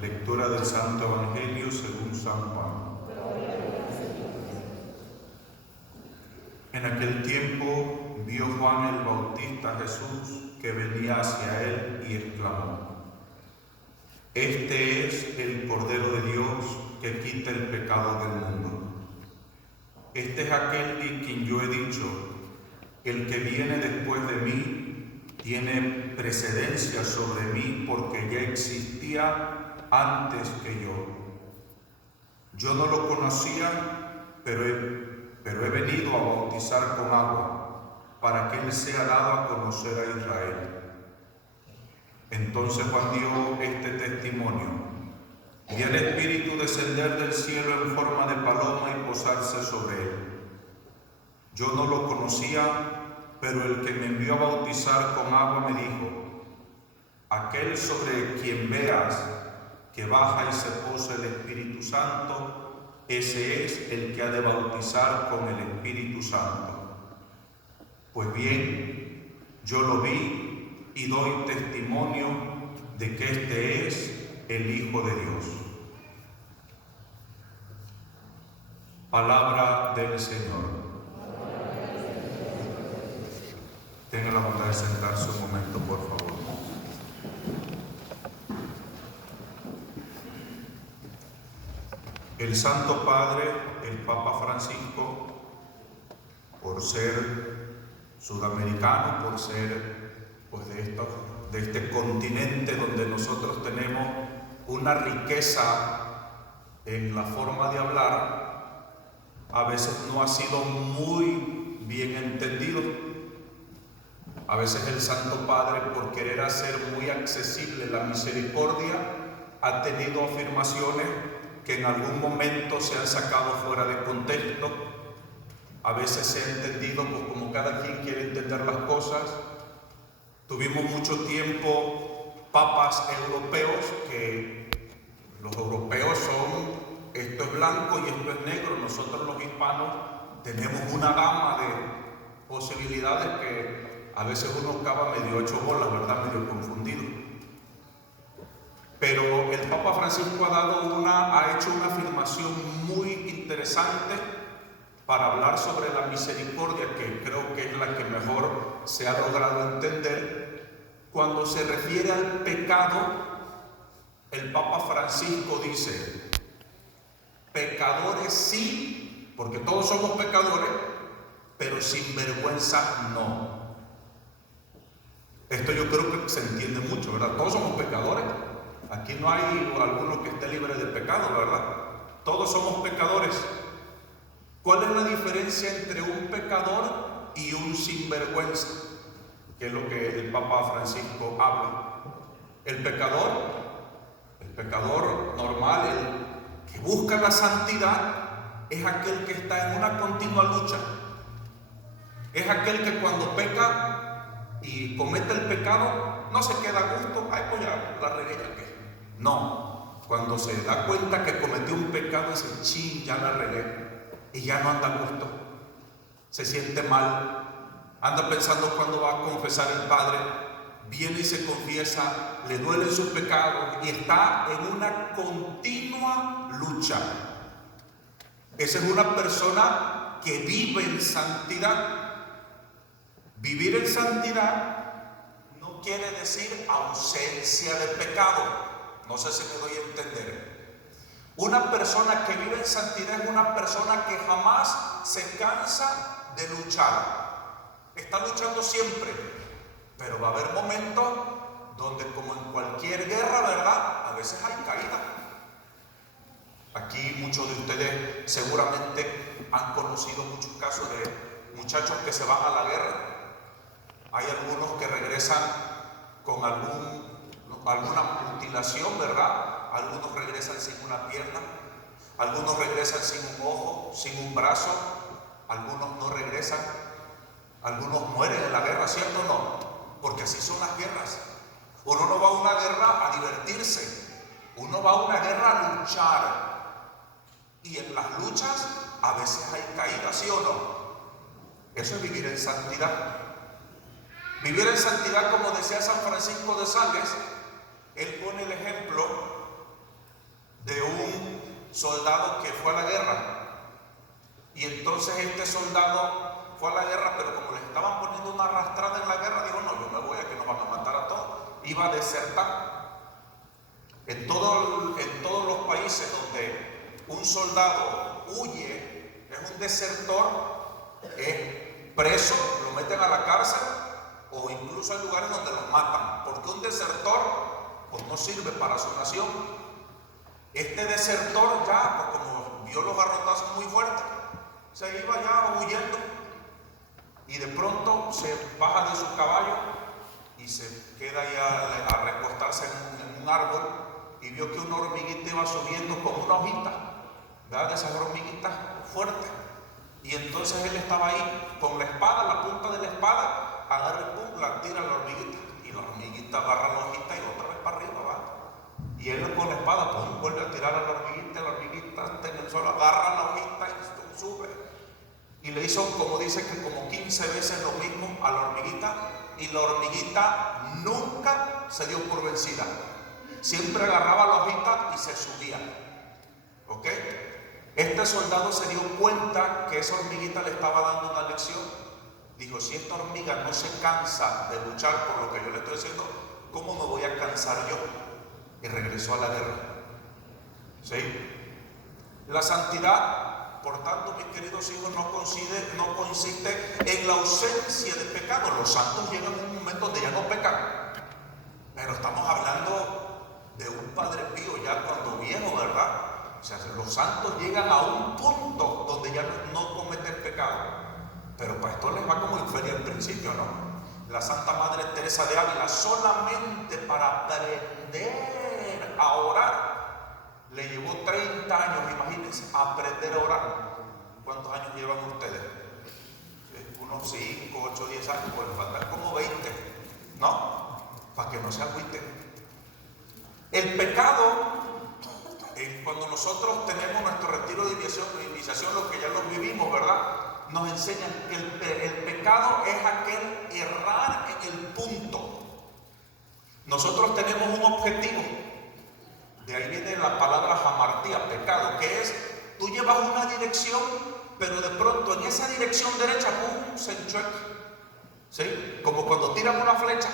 Lectura del Santo Evangelio según San Juan. En aquel tiempo vio Juan el Bautista a Jesús que venía hacia él y exclamó: Este es el Cordero de Dios que quita el pecado del mundo. Este es aquel de quien yo he dicho: el que viene después de mí tiene precedencia sobre mí porque ya existía antes que yo. Yo no lo conocía, pero he venido a bautizar con agua para que él sea dado a conocer a Israel. Entonces Juan dio este testimonio: vi al Espíritu descender del cielo en forma de paloma y posarse sobre él. Yo no lo conocía, pero el que me envió a bautizar con agua me dijo: aquel sobre quien veas que baja y se posa el Espíritu Santo, ese es el que ha de bautizar con el Espíritu Santo. Pues bien, yo lo vi y doy testimonio de que este es el Hijo de Dios. Palabra del Señor. Tenga la bondad de sentarse un momento, por favor. El Santo Padre, el Papa Francisco, por ser sudamericano, por ser de este continente donde nosotros tenemos una riqueza en la forma de hablar, a veces no ha sido muy bien entendido. A veces el Santo Padre, por querer hacer muy accesible la misericordia, ha tenido afirmaciones que en algún momento se han sacado fuera de contexto. A veces se ha entendido como cada quien quiere entender las cosas. Tuvimos mucho tiempo papas europeos, que los europeos son esto es blanco y esto es negro. Nosotros los hispanos tenemos una gama de posibilidades que a veces uno acaba medio hecho bolas, ¿verdad? Medio confundido. Pero el Papa Francisco ha hecho una afirmación muy interesante para hablar sobre la misericordia, que creo que es la que mejor se ha logrado entender. Cuando se refiere al pecado, el Papa Francisco dice: pecadores sí, porque todos somos pecadores, pero sin vergüenza no. Esto yo creo que se entiende mucho, ¿verdad? Todos somos pecadores. Aquí no hay alguno que esté libre de pecado, ¿verdad? Todos somos pecadores. ¿Cuál es la diferencia entre un pecador y un sinvergüenza? Que es lo que el Papa Francisco habla. El pecador normal, el que busca la santidad, es aquel que está en una continua lucha. Es aquel que cuando peca y comete el pecado, no se queda a gusto. Ay, pues ya la regué, ya que. No, cuando se da cuenta que cometió un pecado, dice: chin, ya la regué, y ya no anda a gusto, se siente mal, anda pensando cuándo va a confesar el Padre, viene y se confiesa, le duelen sus pecados y está en una continua lucha. Esa es una persona que vive en santidad. Vivir en santidad no quiere decir ausencia de pecado. No sé si me doy a entender. Una persona que vive en santidad es una persona que jamás se cansa de luchar. Está luchando siempre, pero va a haber momentos donde, como en cualquier guerra, ¿verdad?, a veces hay caída. Aquí muchos de ustedes seguramente han conocido muchos casos de muchachos que se van a la guerra. Hay algunos que regresan con alguna mutilación, ¿verdad? Algunos regresan sin una pierna, algunos regresan sin un ojo, sin un brazo, algunos no regresan, algunos mueren en la guerra, ¿cierto o no? Porque así son las guerras. Uno no va a una guerra a divertirse, uno va a una guerra a luchar. Y en las luchas a veces hay caídas, ¿sí o no? Eso es vivir en santidad. Vivir en santidad, como decía San Francisco de Sales, él pone el ejemplo soldado que fue a la guerra. Y entonces este soldado fue a la guerra, pero como le estaban poniendo una arrastrada en la guerra, dijo: no, yo me voy, a que nos van a matar a todos. Iba a desertar. En todos los países donde un soldado huye, es un desertor, es preso, lo meten a la cárcel, o incluso hay lugares donde los matan, porque un desertor pues no sirve para su nación. Este desertor ya, pues como vio los garrotazos muy fuertes, se iba ya huyendo, y de pronto se baja de su caballo y se queda ahí a recostarse en un árbol, y vio que una hormiguita iba subiendo como una hojita, ¿verdad? De esas hormiguitas fuertes. Y entonces él estaba ahí con la espada, la punta de la espada, agarra y pum, la tira a la hormiguita, y la hormiguita agarra la hojita y otra vez para arriba va. Y él con la espada pum, vuelve a tirar a la hormiguita está en el suelo, agarra la hojita y sube. Y le hizo, como dice, que como 15 veces lo mismo a la hormiguita, y la hormiguita nunca se dio por vencida. Siempre agarraba la hojita y se subía. ¿Ok? Este soldado se dio cuenta que esa hormiguita le estaba dando una lección. Dijo: si esta hormiga no se cansa de luchar por lo que yo le estoy diciendo, ¿cómo me voy a cansar yo? Y regresó a la guerra. ¿Sí? La santidad, por tanto, mis queridos hijos, no consiste en la ausencia de pecado. Los santos llegan a un momento donde ya no pecan. Pero estamos hablando de un Padre Pío ya cuando viejo, ¿verdad? O sea, los santos llegan a un punto donde ya no cometen pecado. Pero para esto les va como en feria al principio, ¿no? La Santa Madre Teresa de Ávila, solamente para aprender a orar, le llevó 30 años, imagínense, aprender a orar. ¿Cuántos años llevan ustedes? Unos 5, 8, 10 años, pues faltan como 20, ¿no? Para que no se agüiten. El pecado, cuando nosotros tenemos nuestro retiro de iniciación, los que ya los vivimos, ¿verdad? Nos enseñan que el pecado es aquel errar en el punto. Nosotros tenemos un objetivo. De ahí viene la palabra hamartía, pecado, que es, tú llevas una dirección, pero de pronto en esa dirección derecha, ¡pum!, se enchueca. ¿Sí? Como cuando tiran una flecha,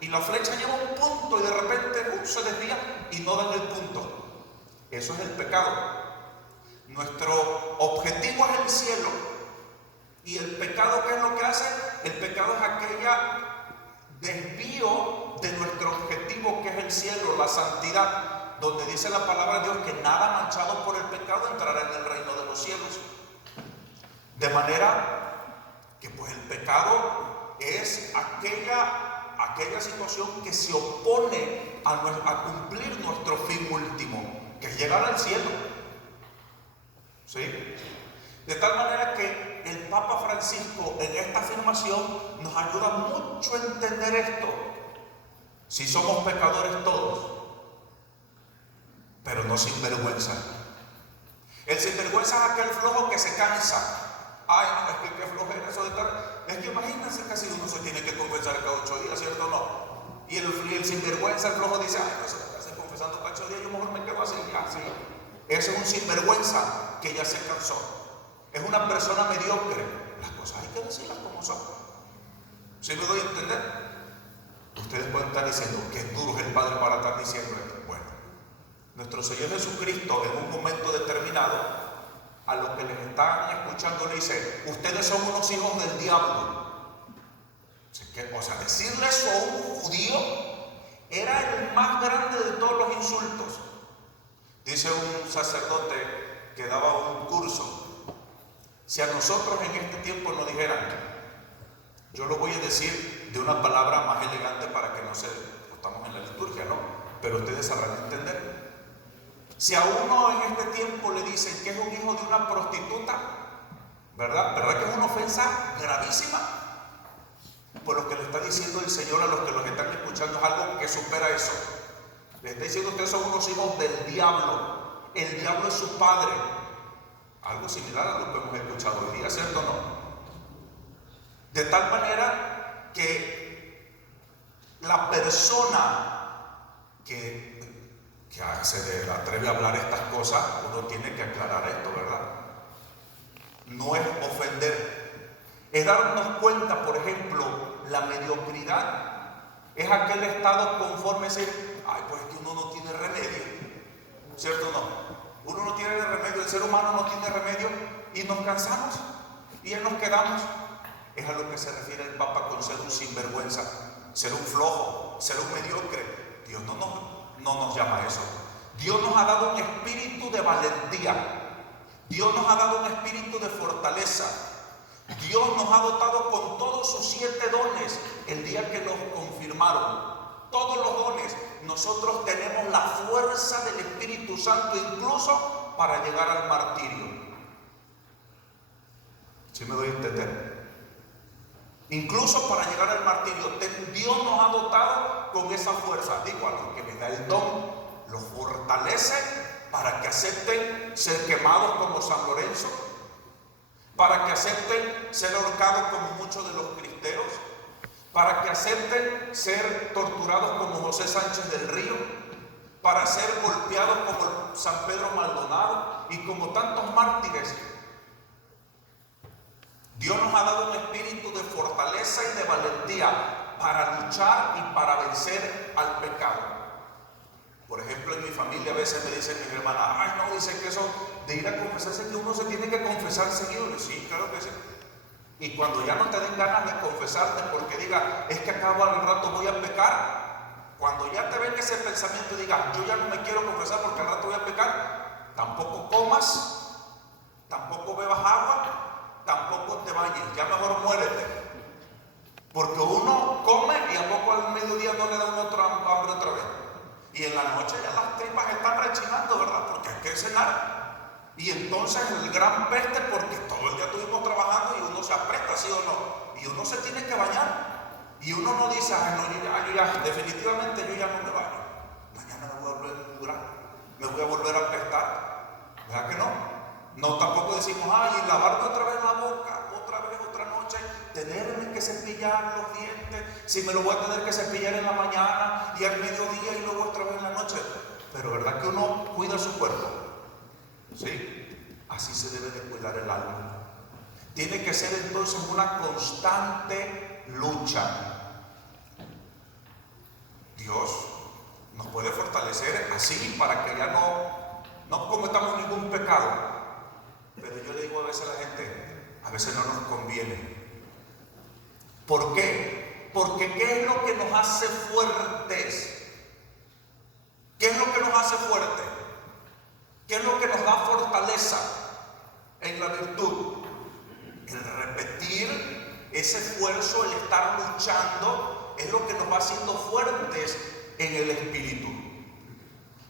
y la flecha lleva un punto, y de repente se desvía, y no dan el punto. Eso es el pecado. Nuestro objetivo es el cielo. Y el pecado, ¿qué es lo que hace? El pecado es aquella desvío de nuestro objetivo, que es el cielo, la santidad, donde dice la palabra de Dios que nada manchado por el pecado entrará en el reino de los cielos. De manera que pues el pecado es aquella situación que se opone a cumplir nuestro fin último, que es llegar al cielo. ¿Sí? De tal manera que el Papa Francisco en esta afirmación nos ayuda mucho a entender esto. Si somos pecadores todos, pero no sinvergüenza. El sinvergüenza es aquel flojo que se cansa. Ay, no, es que qué flojera eso de estar. Es que imagínense que si uno se tiene que confesar cada 8 días, ¿cierto o no? Y el sinvergüenza, el flojo, dice: ay, no se me hace confesando cada 8 días, yo mejor me quedo así, ya, sí. Ese es un sinvergüenza que ya se cansó. Es una persona mediocre. Las cosas hay que decirlas como son. ¿Sí me doy a entender? Ustedes pueden estar diciendo que duro es el Padre para estar diciendo esto. Bueno, nuestro Señor Jesucristo en un momento determinado, a los que les están escuchando, le dice: ustedes son unos hijos del diablo. O sea, decirle eso a un judío era el más grande de todos los insultos. Dice un sacerdote que daba un curso: si a nosotros en este tiempo nos dijeran, yo lo voy a decir de una palabra más elegante para que no se, estamos en la liturgia, ¿no? Pero ustedes sabrán entender. Si a uno en este tiempo le dicen que es un hijo de una prostituta, ¿verdad? ¿Verdad que es una ofensa gravísima? Pues lo que le está diciendo el Señor a los que los están escuchando es algo que supera eso. Le está diciendo: ustedes son unos hijos del diablo. El diablo es su padre. Algo similar a lo que hemos escuchado hoy día, ¿cierto o no? De tal manera que la persona que que se atreve a hablar estas cosas, uno tiene que aclarar esto, ¿verdad? No es ofender, es darnos cuenta, por ejemplo, la mediocridad es aquel estado conforme a decir, ay, pues es que uno no tiene remedio, ¿cierto o no? Uno no tiene remedio, el ser humano no tiene remedio y nos cansamos y nos quedamos. Es a lo que se refiere el Papa con ser un sinvergüenza, ser un flojo, ser un mediocre. Dios no nos llama a eso. Dios nos ha dado un espíritu de valentía. Dios nos ha dado un espíritu de fortaleza. Dios nos ha dotado con todos sus 7 dones el día que nos confirmaron. Todos los dones. Nosotros tenemos la fuerza del Espíritu Santo incluso para llegar al martirio. ¿Sí me doy a entender? Incluso para llegar al martirio, Dios nos ha dotado con esa fuerza. Digo, a los que les da el don, los fortalece para que acepten ser quemados como San Lorenzo, para que acepten ser ahorcados como muchos de los cristeros, para que acepten ser torturados como José Sánchez del Río, para ser golpeados como San Pedro Maldonado y como tantos mártires. Dios nos ha dado un espíritu de fortaleza y de valentía para luchar y para vencer al pecado. Por ejemplo, en mi familia a veces me dicen mis hermanas, ay no, dicen que eso de ir a confesarse, que uno se tiene que confesar seguido. Sí, claro que sí. Y cuando ya no te den ganas de confesarte porque diga, es que acabo al rato voy a pecar, cuando ya te ven ese pensamiento y digas, yo ya no me quiero confesar porque al rato voy a pecar, tampoco comas, tampoco bebas agua, tampoco te bañes, ya mejor muérete. Porque uno come y a poco al mediodía no le da un otro hambre otra vez. Y en la noche ya las tripas están rechinando, ¿verdad? Porque hay que cenar. Y entonces el gran peste, porque todo el día estuvimos trabajando y uno se aprieta, ¿sí o no? Y uno se tiene que bañar. Y uno no dice, ay no, yo ya, definitivamente yo ya no me baño. Mañana me voy a volver a durar, me voy a volver a apestar. ¿Verdad que no? No, tampoco decimos, ay, y lavarme otra vez la boca, otra vez, otra noche, tenerme que cepillar los dientes, si me lo voy a tener que cepillar en la mañana y al mediodía y luego otra vez en la noche. Pero ¿verdad que uno cuida su cuerpo? Sí, así se debe de cuidar el alma. Tiene que ser entonces una constante lucha. Dios nos puede fortalecer así para que ya no cometamos ningún pecado. Pero yo le digo a veces a la gente, a veces no nos conviene. ¿Por qué? Porque ¿qué es lo que nos hace fuertes? ¿Qué es lo que nos hace fuertes? ¿Qué es lo que nos da fortaleza en la virtud? El repetir ese esfuerzo, el estar luchando, es lo que nos va haciendo fuertes en el espíritu.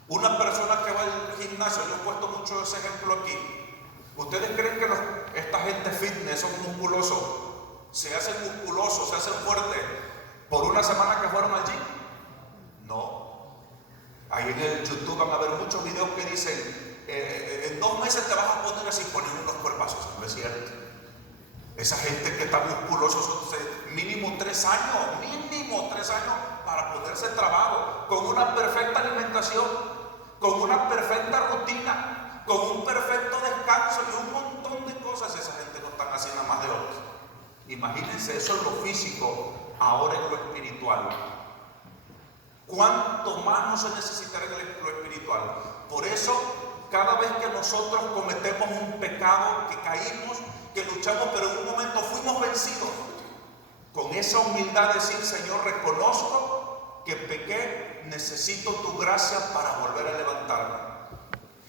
Una persona que va al gimnasio, yo he puesto mucho ese ejemplo aquí. ¿Ustedes creen que esta gente fitness son musculosos? ¿Se hacen musculosos, se hacen fuertes por una semana que fueron al gym? No. Ahí en el YouTube van a ver muchos videos que dicen, en 2 meses te vas a poner así, ponen unos cuerpazos. No es cierto. Esa gente que está musculosa, mínimo 3 años para ponerse trabajo, con una perfecta alimentación, con una perfecta rutina, con un perfecto descanso y un montón de cosas. Esa gente no están así nada más de otros. Imagínense eso en lo físico, ahora en lo espiritual. ¿Cuánto más no se necesitará en lo espiritual? Por eso, cada vez que nosotros cometemos un pecado, que caímos, que luchamos, pero en un momento fuimos vencidos, con esa humildad decir, Señor, reconozco que pequé, necesito tu gracia para volver a levantarme.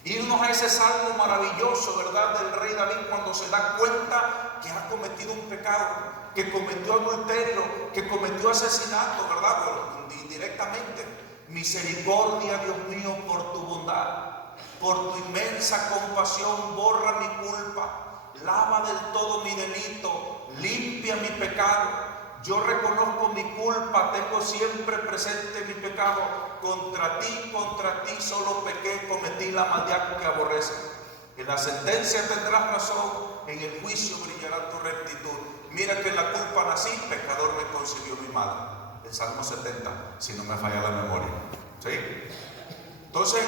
Irnos a ese salmo maravilloso, ¿verdad?, del rey David, cuando se da cuenta que ha cometido un pecado, que cometió adulterio, que cometió asesinato, ¿verdad?, indirectamente. Misericordia, Dios mío, por tu bondad, por tu inmensa compasión, borra mi culpa, lava del todo mi delito, limpia mi pecado. Yo reconozco mi culpa, tengo siempre presente mi pecado. Contra ti solo pequé, cometí la maldad que aborrece. En la sentencia tendrás razón, en el juicio brillará tu rectitud. Mira que en la culpa nací, pecador me concibió mi madre. El Salmo 70, si no me falla la memoria. ¿Sí? Entonces,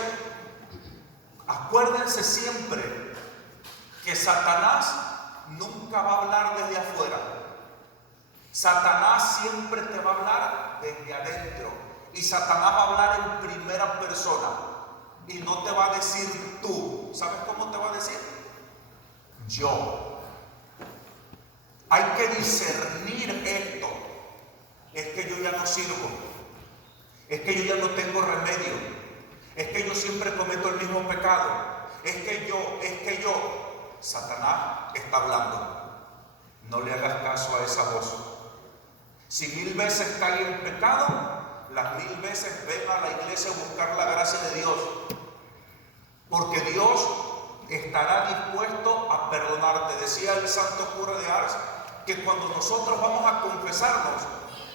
acuérdense siempre que Satanás nunca va a hablar desde afuera. Satanás siempre te va a hablar desde adentro. Y Satanás va a hablar en primera persona. Y no te va a decir tú. ¿Sabes cómo te va a decir? Yo. Hay que discernir esto. Es que yo ya no sirvo. Es que yo ya no tengo remedio. Es que yo siempre cometo el mismo pecado. Es que yo. Satanás está hablando. No le hagas caso a esa voz. Si 1000 veces cae en pecado, las 1000 veces ven a la iglesia a buscar la gracia de Dios. Porque Dios estará dispuesto a perdonarte. Decía el santo cura de Ars que cuando nosotros vamos a confesarnos,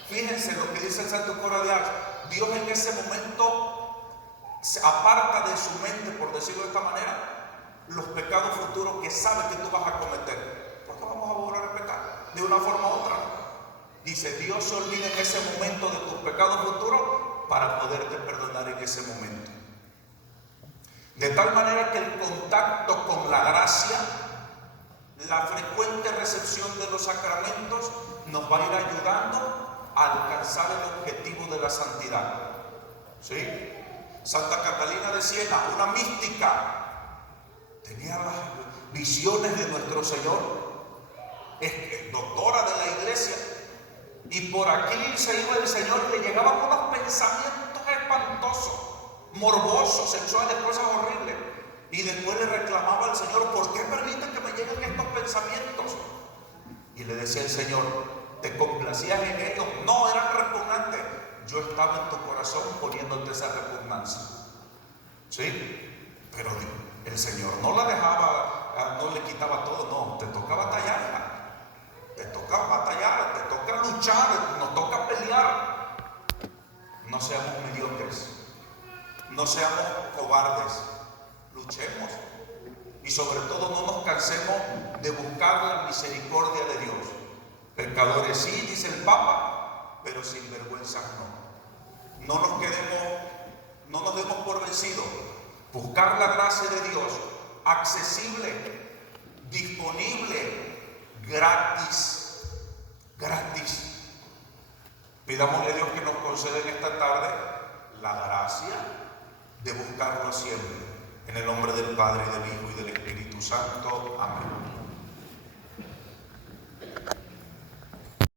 fíjense lo que dice el santo cura de Ars, Dios en ese momento se aparta de su mente, por decirlo de esta manera, los pecados futuros que sabe que tú vas a cometer. ¿Por qué vamos a volver a pecar? De una forma u otra. Dice, Dios se olvida en ese momento de tus pecados futuros para poderte perdonar en ese momento. De tal manera que el contacto con la gracia, la frecuente recepción de los sacramentos nos va a ir ayudando a alcanzar el objetivo de la santidad. ¿Sí? Santa Catalina de Siena, una mística, tenía las visiones de nuestro Señor, es doctora de la iglesia, y por aquí se iba el Señor y le llegaban unos pensamientos espantosos, morbosos, sexuales, cosas horribles. Y después le reclamaba al Señor, ¿por qué permite que me lleguen estos pensamientos? Y le decía el Señor, ¿te complacías en ellos? No, eran repugnantes. Yo estaba en tu corazón poniéndote esa repugnancia. ¿Sí? Pero el Señor no la dejaba, no le quitaba todo, no, te toca batallarla. Te toca batallar, te toca luchar, nos toca pelear. No seamos mediocres, no seamos cobardes, luchemos. Y sobre todo no nos cansemos de buscar la misericordia de Dios. Pecadores sí, dice el Papa, pero sin vergüenza no. No nos demos por vencidos. Buscar la gracia de Dios, accesible, disponible, gratis. Pidámosle a Dios que nos conceda en esta tarde la gracia de buscarlo siempre. En el nombre del Padre, del Hijo y del Espíritu Santo. Amén.